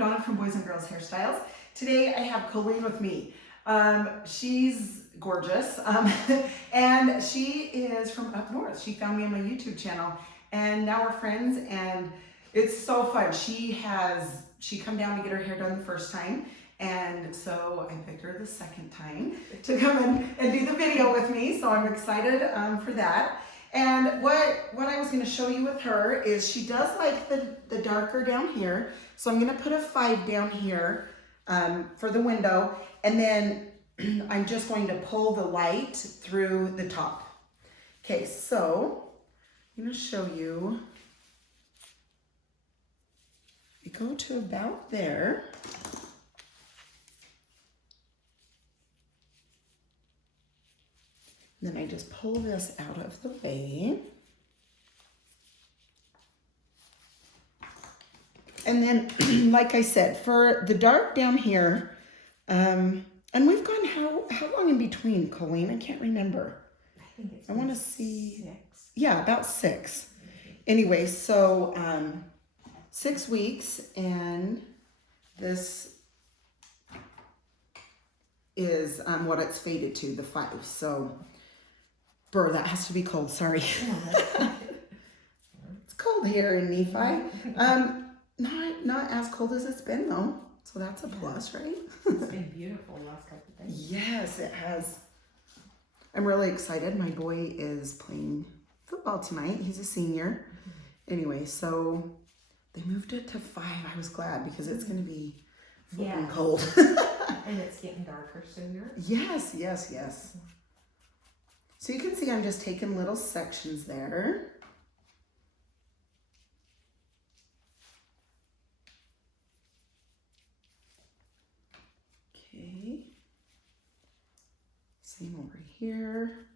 RaDona from Boys and Girls Hairstyles. Today I have Colleen with me. She's gorgeous and she is from up north. She found me on my YouTube channel and now we're friends and it's so fun. She come down to get her hair done the first time and so I picked her the second time to come and do the video with me. So I'm excited for that. And what I was going to show you with her is she does like the darker down here. So I'm going to put a 5 down here for the window. And then I'm just going to pull the light through the top. Okay, so I'm going to show you. We go to about there. Then I just pull this out of the way. And then, like I said, for the dark down here, and we've gone how long in between, Colleen? I can't remember. I think it's I want to see. 6. Yeah, about 6. Anyway, so 6 weeks, and this is what it's faded to, the 5. So. Brr, that has to be cold, sorry. It's cold here in Nephi. Not as cold as it's been though, so that's a plus, right? It's been beautiful the last couple of days. Yes, it has. I'm really excited. My boy is playing football tonight. He's a senior. Anyway, so they moved it to 5. I was glad because it's going to be flipping cold. And it's getting darker sooner. Yes. So you can see I'm just taking little sections there. Okay. Same over here.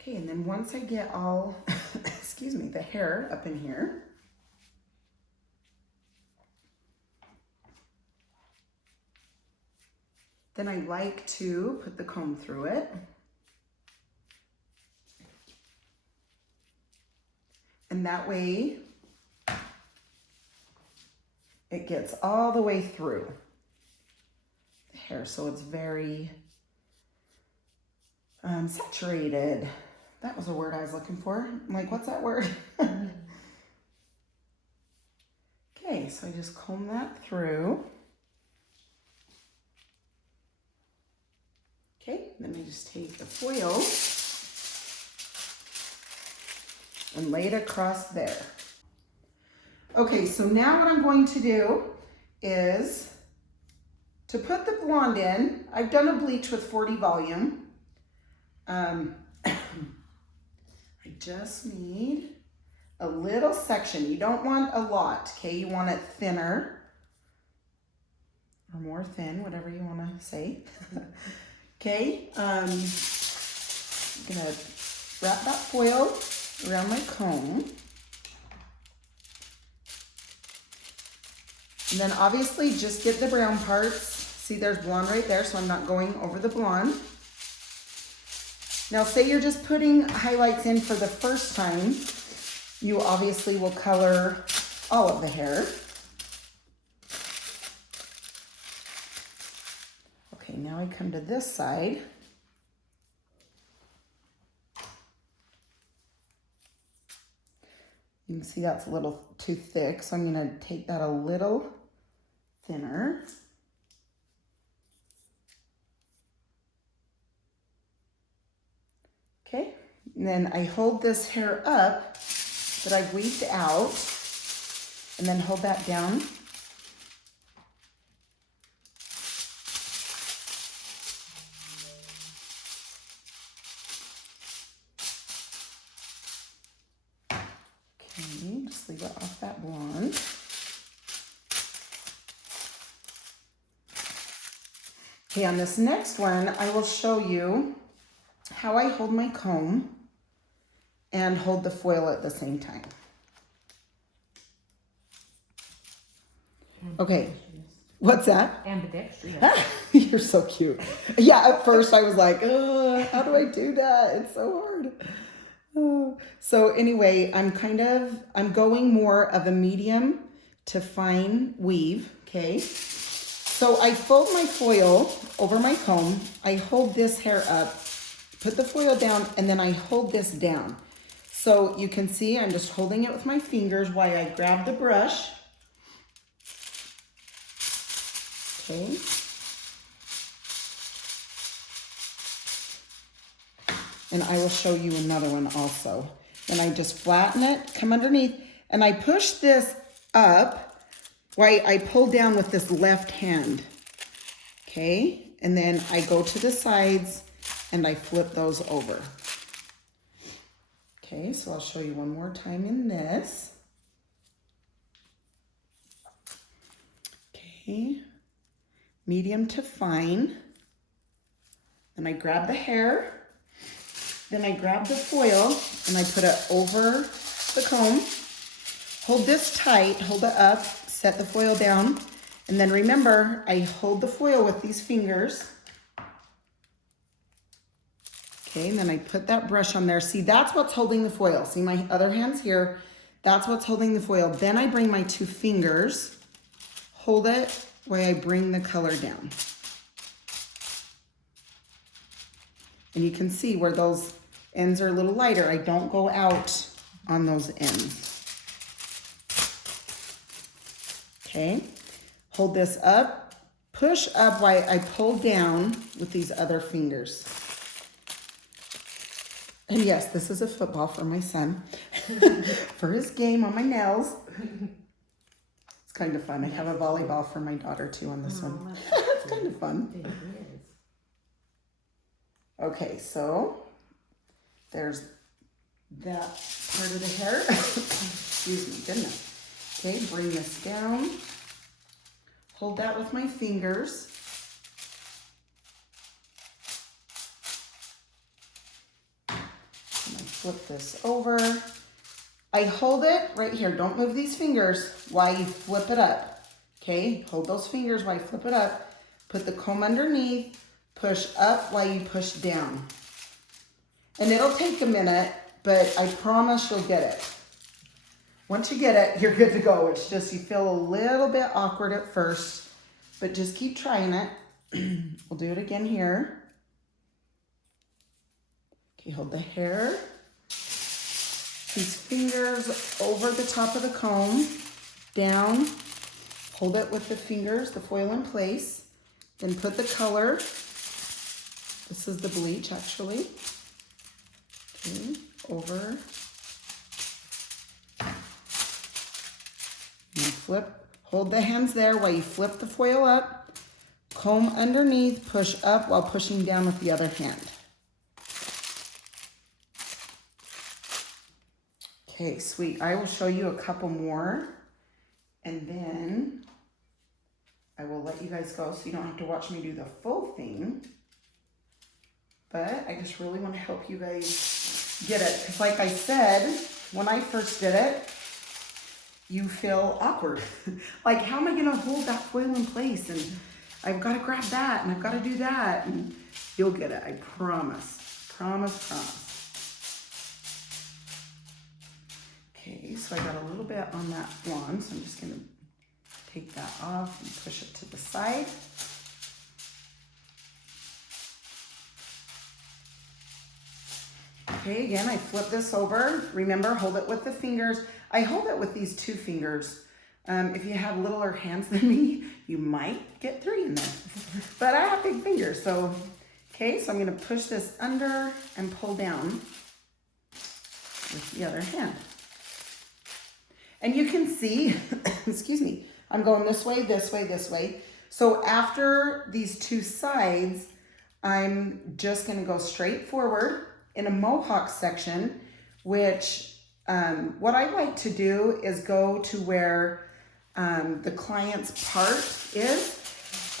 Okay, and then once I get all, excuse me, the hair up in here, then I like to put the comb through it. And that way, it gets all the way through the hair, so it's very saturated. That was a word I was looking for. I'm like, what's that word? Okay, so I just comb that through. Okay, then I just take the foil and lay it across there. Okay, so now what I'm going to do is to put the blonde in. I've done a bleach with 40 volume. I just need a little section. You don't want a lot, okay? You want it thinner or more thin, whatever you want to say. Okay, I'm gonna wrap that foil around my comb. And then obviously just get the brown parts. See, there's blonde right there, so I'm not going over the blonde. Now, say you're just putting highlights in for the first time, you obviously will color all of the hair. Okay, now I come to this side. You can see that's a little too thick, so I'm going to take that a little thinner. Okay, and then I hold this hair up that I've weaved out and then hold that down. Okay, just leave it off that blonde. Okay, on this next one, I will show you how I hold my comb and hold the foil at the same time. Okay, What's that? Ambidextrous. You're so cute. Yeah, at first I was like, how do I do that? It's so hard. So anyway, I'm going more of a medium to fine weave, okay? So I fold my foil over my comb. I hold this hair up, put the foil down, and then I hold this down. So you can see I'm just holding it with my fingers while I grab the brush. Okay. And I will show you another one also. And I just flatten it, come underneath, and I push this up while I pull down with this left hand. Okay, and then I go to the sides and I flip those over. Okay, so I'll show you one more time in this. Okay, medium to fine. Then I grab the hair. Then I grab the foil and I put it over the comb. Hold this tight, hold it up, set the foil down. And then remember, I hold the foil with these fingers. Okay, and then I put that brush on there. See, that's what's holding the foil. See, my other hand's here. That's what's holding the foil. Then I bring my two fingers, hold it while I bring the color down. And you can see where those ends are a little lighter. I don't go out on those ends. Okay, hold this up, push up while I pull down with these other fingers. And yes, this is a football for my son, for his game on my nails. It's kind of fun. I have a volleyball for my daughter too on this one. It's kind of fun. It is. Okay, so there's that part of the hair. Excuse me, goodness. Okay, bring this down. Hold that with my fingers. And I flip this over. I hold it right here. Don't move these fingers while you flip it up. Okay, hold those fingers while you flip it up. Put the comb underneath. Push up while you push down. And it'll take a minute, but I promise you'll get it. Once you get it, you're good to go. It's just you feel a little bit awkward at first, but just keep trying it. We'll do it again here. Okay, hold the hair. These fingers over the top of the comb, down. Hold it with the fingers, the foil in place. Then put the color. This is the bleach, actually. Okay, over. And flip, hold the hands there while you flip the foil up. Comb underneath, push up while pushing down with the other hand. Okay, sweet. I will show you a couple more. And then I will let you guys go so you don't have to watch me do the full thing. But I just really want to help you guys get it. Because like I said, when I first did it, you feel awkward. Like, how am I going to hold that foil in place? And I've got to grab that and I've got to do that. And you'll get it. I promise. Promise, promise. Okay, so I got a little bit on that one. So I'm just going to take that off and push it to the side. Okay, again, I flip this over. Remember, hold it with the fingers. I hold it with these two fingers. If you have littler hands than me, you might get three in there. But I have big fingers, so, okay, so I'm gonna push this under and pull down with the other hand. And you can see, excuse me, I'm going this way, this way, this way. So after these two sides, I'm just gonna go straight forward in a mohawk section, which what I like to do is go to where the client's part is.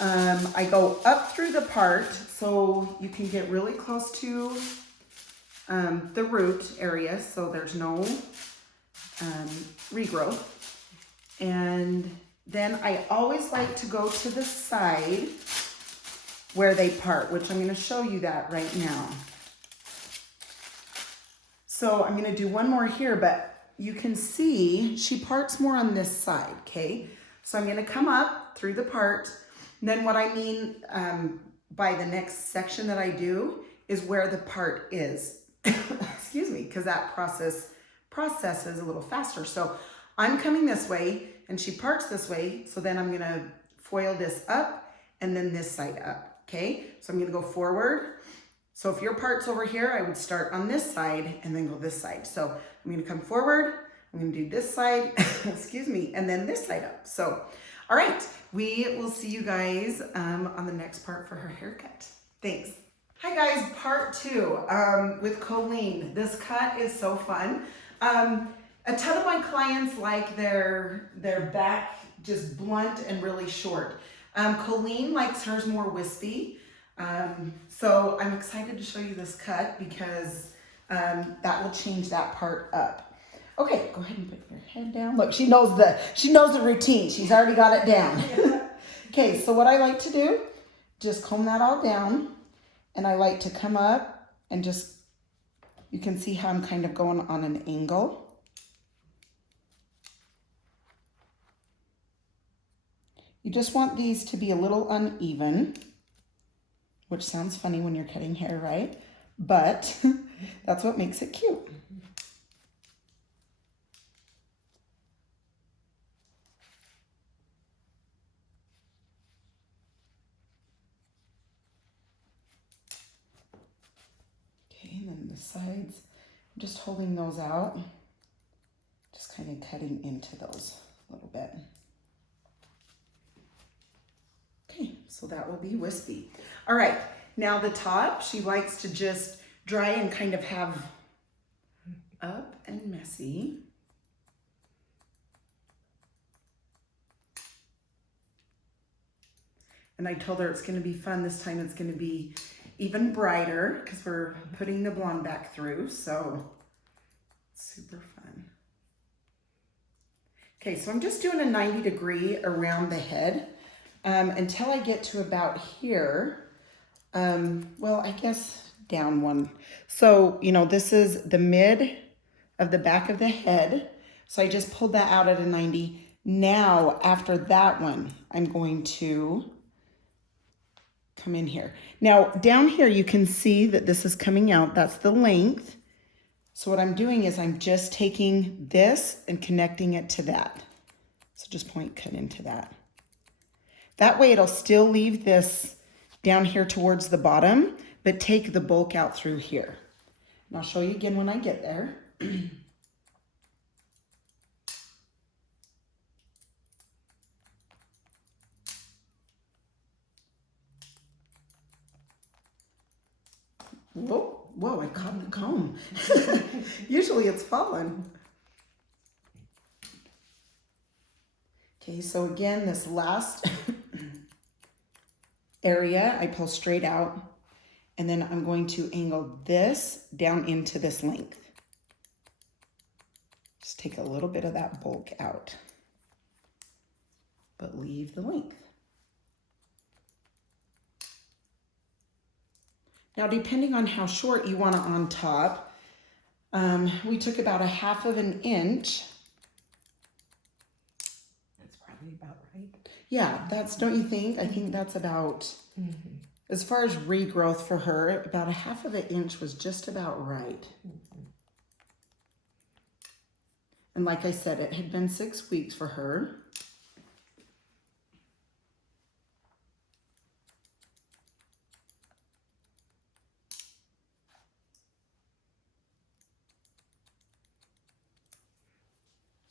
I go up through the part so you can get really close to the root area so there's no regrowth. And then I always like to go to the side where they part, which I'm going to show you that right now. So I'm going to do one more here, but you can see she parts more on this side, okay? So I'm going to come up through the part. And then what I mean by the next section that I do is where the part is. Excuse me, because that process is a little faster. So I'm coming this way and she parts this way. So then I'm going to foil this up and then this side up, okay? So I'm going to go forward. So if your part's over here, I would start on this side and then go this side. So I'm going to come forward. I'm going to do this side, excuse me, and then this side up. So, all right, we will see you guys on the next part for her haircut. Thanks. Hi guys, part 2 with Colleen. This cut is so fun. A ton of my clients like their back just blunt and really short. Colleen likes hers more wispy. So I'm excited to show you this cut because that will change that part up. Okay, go ahead and put your head down. Look, she knows the routine. She's already got it down. Okay, so what I like to do, just comb that all down, and I like to come up and just, you can see how I'm kind of going on an angle. You just want these to be a little uneven, which sounds funny when you're cutting hair, right? But that's what makes it cute. Okay, and then the sides, I'm just holding those out, just kind of cutting into those a little bit. Okay, so that will be wispy. All right, now the top, she likes to just dry and kind of have up and messy. And I told her it's gonna be fun. This time it's gonna be even brighter because we're putting the blonde back through, so super fun. Okay, so I'm just doing a 90-degree around the head until I get to about here. Well, I guess down one. So, you know, this is the mid of the back of the head. So I just pulled that out at a 90. Now, after that one, I'm going to come in here. Now, down here, you can see that this is coming out. That's the length. So what I'm doing is I'm just taking this and connecting it to that. So just point cut into that. That way it'll still leave this down here towards the bottom, but take the bulk out through here. And I'll show you again when I get there. Whoa, I caught the comb. Usually it's fallen. Okay, so again, this last area, I pull straight out, and then I'm going to angle this down into this length. Just take a little bit of that bulk out, but leave the length. Now, depending on how short you want it on top, we took about 1/2 inch. That's probably about right. Yeah, that's, don't you think? I think that's about, as far as regrowth for her, about 1/2 inch was just about right. And like I said, it had been 6 weeks for her.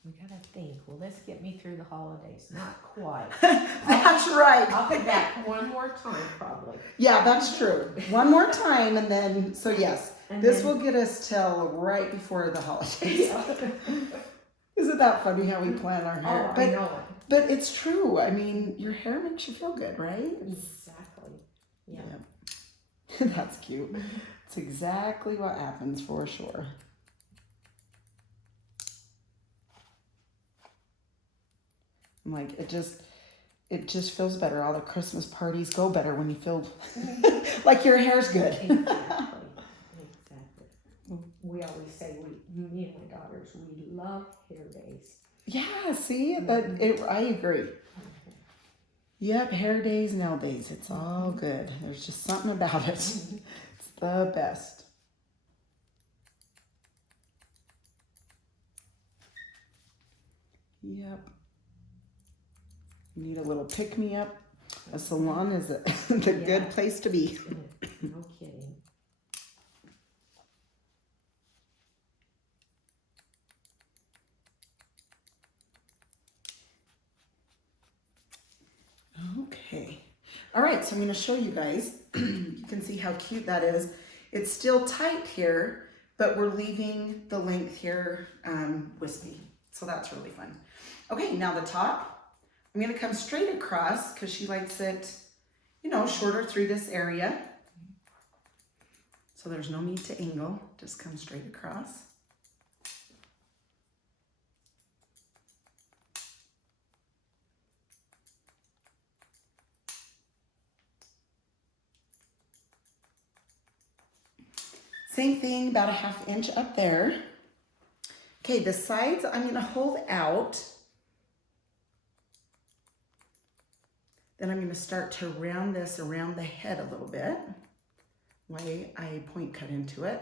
We gotta think, will this get me through the holidays? Not quite. That's right. I'll be back one more time probably. Yeah, that's true. One more time and then, so yes, And this then- will get us till right before the holidays. Isn't that funny how we plan our hair? Oh, I know it. But it's true. I mean, your hair makes you feel good, right? Exactly. Yeah. That's cute. It's exactly what happens for sure. Like it just feels better. All the Christmas parties go better when you feel like your hair's good. Exactly. We always say me and my daughters, we love hair days. Yeah, see, I agree. Yep, hair days, nail days. It's all good. There's just something about it. It's the best. Yep. You need a little pick-me-up. A salon is the good place to be. No kidding. Okay. All right, so I'm going to show you guys. You can see how cute that is. It's still tight here, but we're leaving the length here wispy. So that's really fun. Okay, now the top. I'm going to come straight across because she likes it, you know, shorter through this area. So there's no need to angle. Just come straight across. Same thing, about a ½ inch up there. Okay, the sides I'm going to hold out. Then I'm going to start to round this around the head a little bit. Way I point cut into it.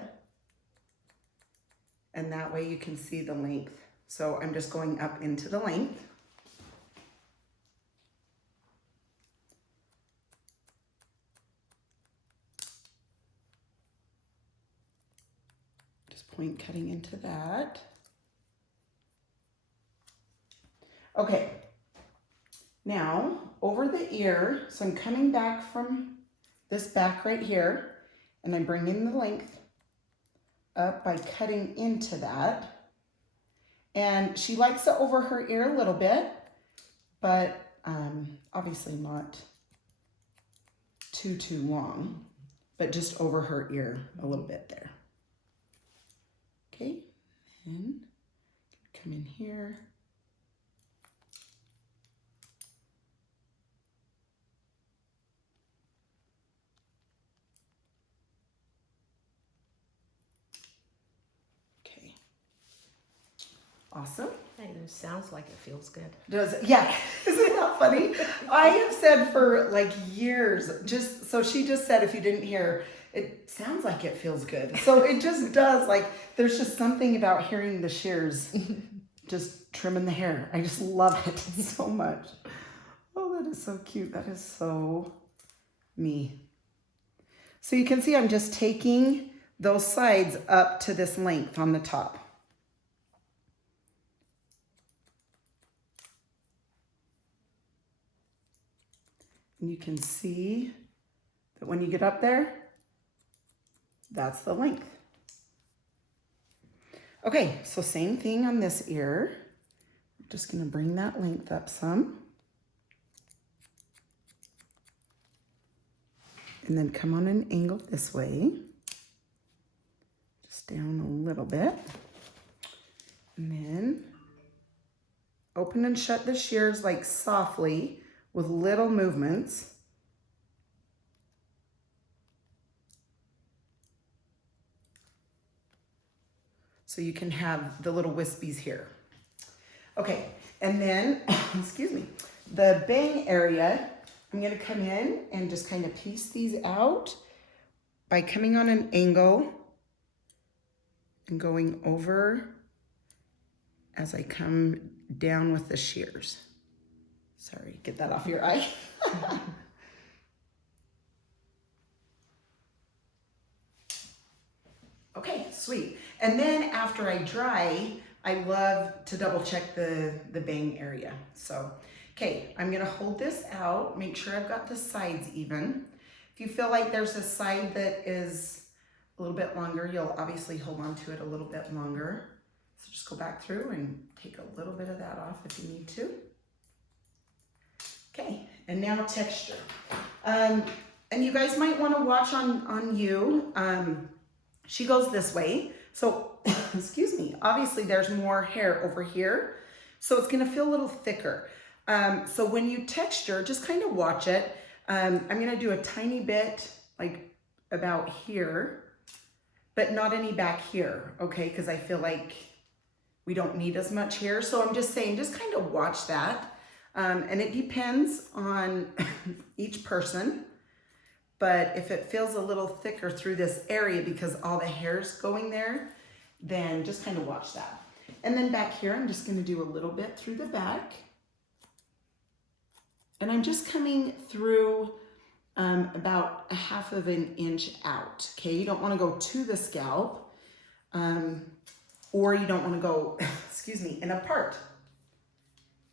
And that way you can see the length. So I'm just going up into the length. Just point cutting into that. Okay. Now, over the ear, so I'm coming back from this back right here, and I'm bringing the length up by cutting into that. And she likes it over her ear a little bit, but obviously not too long, but just over her ear a little bit there. Okay, and come in here. Awesome. Hey, it sounds like it feels good. Does it? Yeah. Isn't that funny? I have said for like years, so she just said, if you didn't hear, it sounds like it feels good. So it just does. Like there's just something about hearing the shears just trimming the hair. I just love it so much. Oh, that is so cute. That is so me. So you can see I'm just taking those sides up to this length on the top. And you can see that when you get up there, that's the length. Okay, so same thing on this ear. I'm just gonna bring that length up some. And then come on an angle this way. Just down a little bit. And then open and shut the shears like softly with little movements. So you can have the little wispies here. Okay, and then, excuse me, the bang area, I'm gonna come in and just kind of piece these out by coming on an angle and going over as I come down with the shears. Sorry, get that off your eye. Okay, sweet. And then after I dry, I love to double check the bang area. So, okay, I'm gonna hold this out, make sure I've got the sides even. If you feel like there's a side that is a little bit longer, you'll obviously hold on to it a little bit longer. So just go back through and take a little bit of that off if you need to. Okay, and now texture. And you guys might want to watch on you. She goes this way. So, excuse me, obviously there's more hair over here. So it's gonna feel a little thicker. So when you texture, just kind of watch it. I'm gonna do a tiny bit, like about here, but not any back here, okay? Because I feel like we don't need as much here. So I'm just saying, just kind of watch that. And it depends on each person. But if it feels a little thicker through this area because all the hair's going there, then just kind of watch that. And then back here, I'm just gonna do a little bit through the back. And I'm just coming through about 1/2 of an inch out, okay? You don't wanna go to the scalp, or you don't wanna go, excuse me, in a part.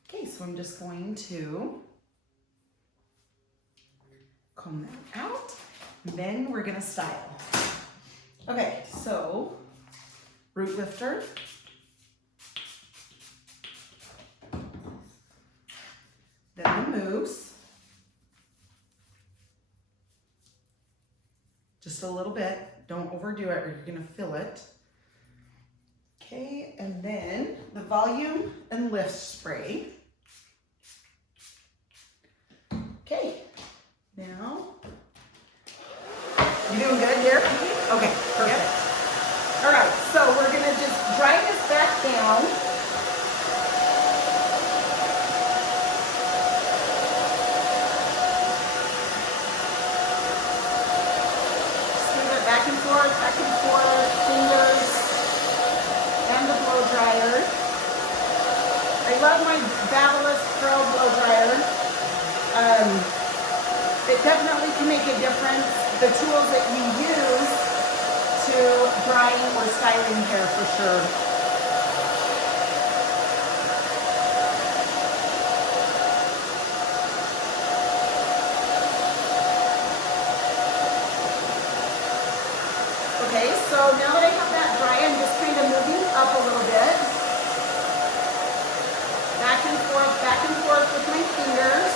Okay, so I'm just going to comb that out, and then we're gonna style. Okay, so root lifter. Then the mousse. Just a little bit, don't overdo it or you're gonna fill it. Okay, and then the volume and lift spray. Okay, now, you doing good here? Okay, perfect. Yep. All right, so we're gonna just dry this back down. Back and forth, fingers, and the blow dryer. I love my Babyliss Pro blow dryer. It definitely can make a difference. The tools that you use to drying or styling hair for sure. Okay, so now that I have that dry, I'm just kind of moving up a little bit. Back and forth with my fingers.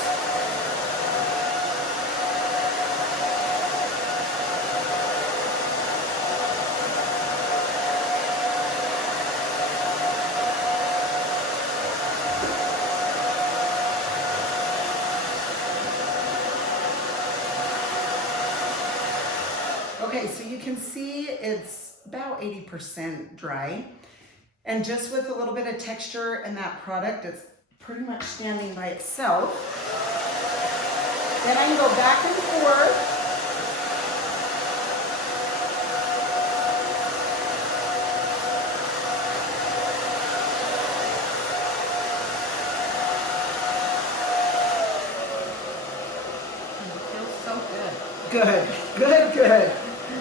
Okay, so you can see it's about 80% dry. And just with a little bit of texture and that product, it's pretty much standing by itself. Then I can go back and forth. It feels so good. Good, good, good.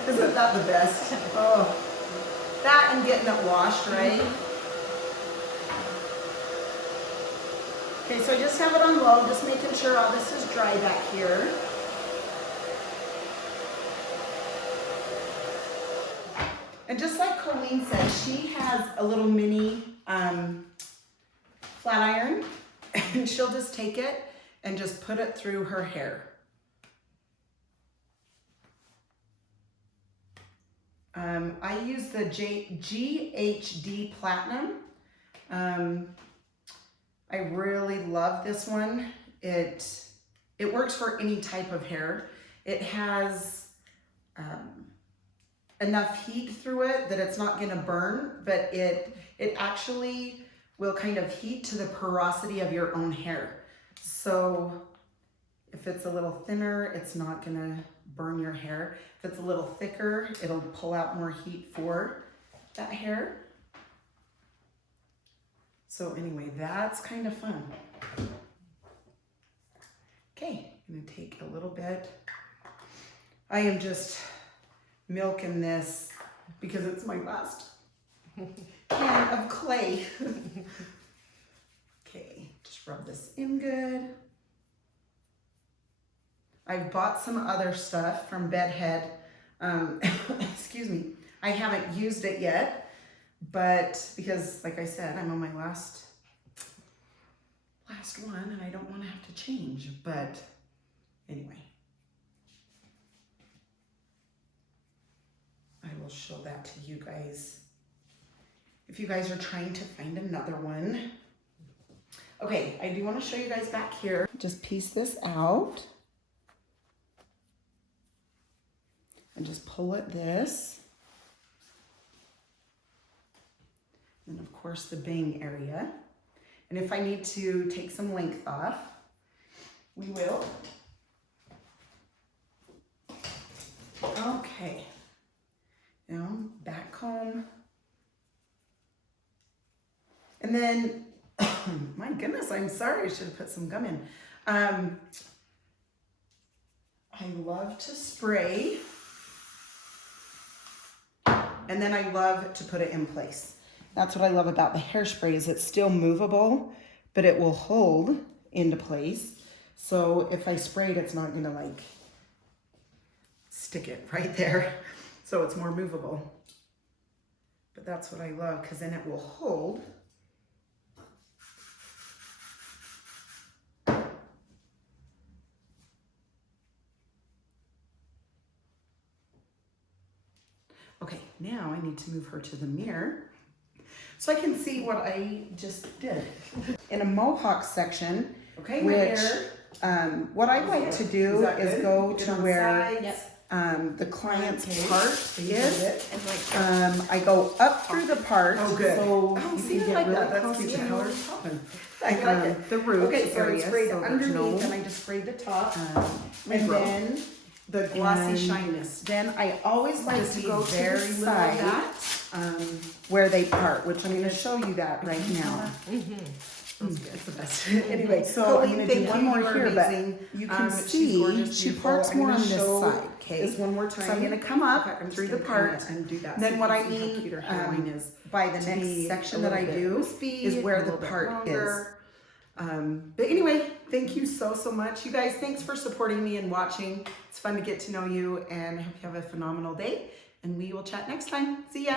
Isn't that the best? Oh, that and getting it washed, right? Okay, so I just have it on low, just making sure all this is dry back here. And just like Colleen said, she has a little mini flat iron, and she'll just take it and just put it through her hair. I use the GHD Platinum. I really love this one. It works for any type of hair. It has enough heat through it that it's not gonna burn, but it actually will kind of heat to the porosity of your own hair. So if it's a little thinner, it's not gonna burn your hair. If it's a little thicker, it'll pull out more heat for that hair. So anyway, that's kind of fun. Okay, I'm gonna take a little bit. I am just milking this because it's my last can of clay. Okay, just rub this in good. I've bought some other stuff from Bedhead. Excuse me. I haven't used it yet, but because, like I said, I'm on my last one and I don't want to have to change. But anyway, I will show that to you guys. If you guys are trying to find another one, Okay, I do want to show you guys back here. Just piece this out. And just pull it this. And of course the bang area. And if I need to take some length off, we will. Okay. Now, back comb. And then, my goodness, I'm sorry, I should have put some gum in. I love to spray. And then I love to put it in place. That's what I love about the hairspray is it's still movable, but it will hold into place. So if I spray it, it's not gonna like stick it right there. So it's more movable. But that's what I love because then it will hold. Okay, now I need to move her to the mirror so I can see what I just did. In a mohawk section, Okay, which what I like to do is go to where the client's part is. I go up through the part. Oh, good. So Oh, you see, can I like get that. really That's close cute. The to color's popping. I like it. the roots Okay, so I area, sprayed so there's underneath no and I just sprayed the top. and then the glossy and shyness. Then I always like just to be go to very the little side of that. where they part, which I'm going to show you that right now. It's the best. Anyway, so I'm going to do one more here, but you can see she parts more on this side. Okay, This one more time. so I'm going to come up I'm just through the gonna part, kinda undo that. then so what you I can see how mean cute her hairline is. by the To next be section a that I little bit do wispy, is where a the little bit part longer. is. But anyway, thank you so much. You guys, thanks for supporting me and watching. It's fun to get to know you, and I hope you have a phenomenal day, and we will chat next time. See ya.